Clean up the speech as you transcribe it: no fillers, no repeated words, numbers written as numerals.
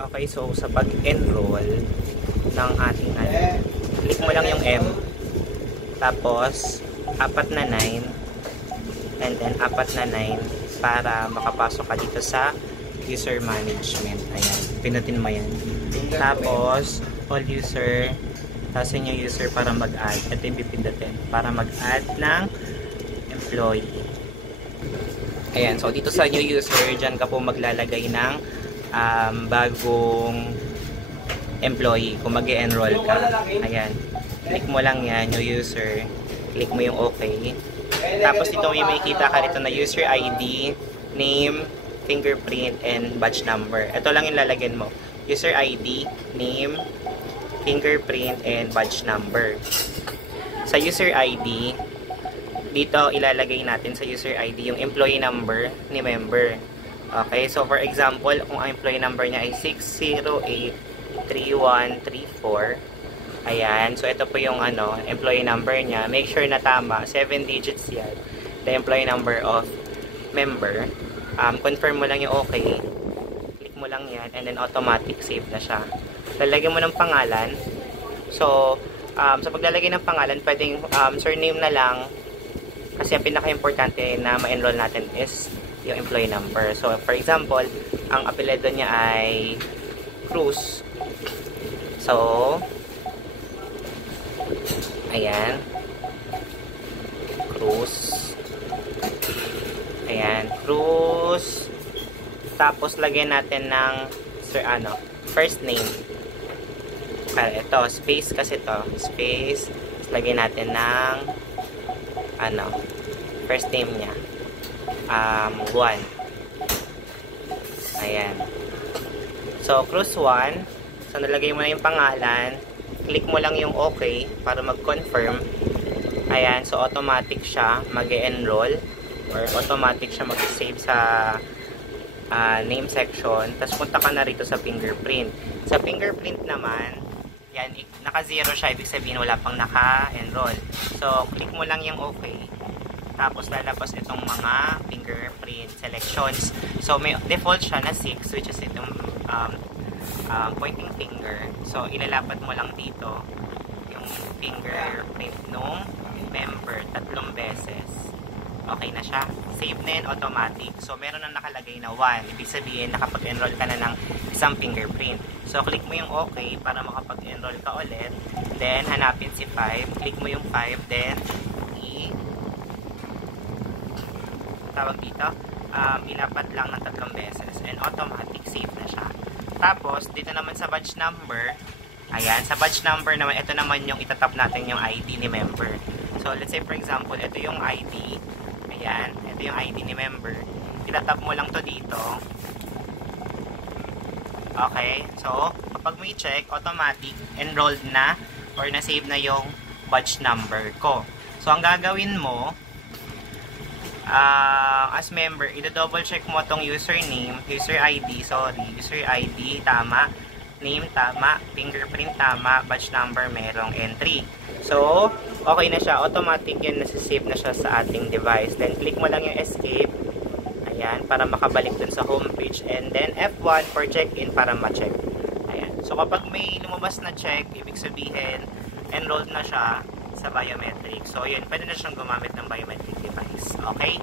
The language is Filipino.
Okay, so sa pag-enroll ng ating click mo lang yung M. Tapos, 4 na 9. And then, 4 na 9 para makapasok ka dito sa user management. Ayan, pinutin mo yan. Tapos, all user. Tapos yung user para mag-add. Ito yung pipindutin. Para mag-add ng employee. Ayan, so dito sa new user, dyan ka po maglalagay ng bagong employee kung mag-enroll ka. Ayan, click mo lang yan, new user, click mo yung okay. Tapos dito may makikita ka rito na user ID, name, fingerprint, and badge number. Ito lang yung lalagyan mo, user ID, name, fingerprint, and badge number. Sa user ID, dito ilalagay natin sa user ID yung employee number ni member. Okay, so for example, kung ang employee number niya ay 6083134, ayan, so ito po yung employee number niya. Make sure na tama, 7 digits yan, the employee number of member. Confirm mo lang yung okay, click mo lang yan, and then automatic save na siya. Lalagyan mo ng pangalan. So sa paglalagay ng pangalan, pwedeng surname na lang, kasi ang pinaka-importante na ma-enroll natin is yung employee number. So, for example, ang apelyido niya ay Cruz. So, ayan. Cruz. Ayan. Cruz. Tapos, lagyan natin ng first name. Ito, space kasi to. Space. Lagyan natin ng first name niya. Juan. Ayan. So, Cruz 1. So, nalagay mo na yung pangalan. Click mo lang yung okay para mag-confirm. Ayan. So, automatic siya mag-enroll or automatic siya mag-save sa name section. Tapos, punta ka na rito sa fingerprint. Sa fingerprint naman, yan, naka-0 siya. Ibig sabihin, wala pang naka-enroll. So, click mo lang yung okay. Tapos lalabas itong mga fingerprint selections. So may default siya na 6, which is itong pointing finger. So ilalapat mo lang dito yung fingerprint nung member 3 beses. Okay na siya. Save na yun automatic. So meron na nakalagay na 1. Ibig sabihin nakapag-enroll ka na ng isang fingerprint. So click mo yung okay para makapag-enroll ka ulit. Then hanapin si 5. Click mo yung 5. Then tawag dito, ilapat lang ng 3 beses and automatic save na siya. Tapos, dito naman sa badge number, ayan, sa badge number naman, ito naman yung itatap natin yung ID ni member. So, let's say for example, ito yung ID, ayan, ito yung ID ni member. Itatap mo lang to dito. Okay, so, kapag may check, automatic, enrolled na or na-save na yung badge number ko. So, ang gagawin mo, as member, i-double check mo tong username, user ID, user ID, tama, name, tama, fingerprint, tama, batch number, merong entry. So, okay na siya, automatic yan, nasisave na siya sa ating device. Then, click mo lang yung escape, ayan, para makabalik dun sa homepage, and then F1 for check-in para ma-check. Ayan, so kapag may lumabas na check, ibig sabihin, enrolled na siya sa biometric. So, yun, pwede na siyang gumamit ng biometric device. Okay?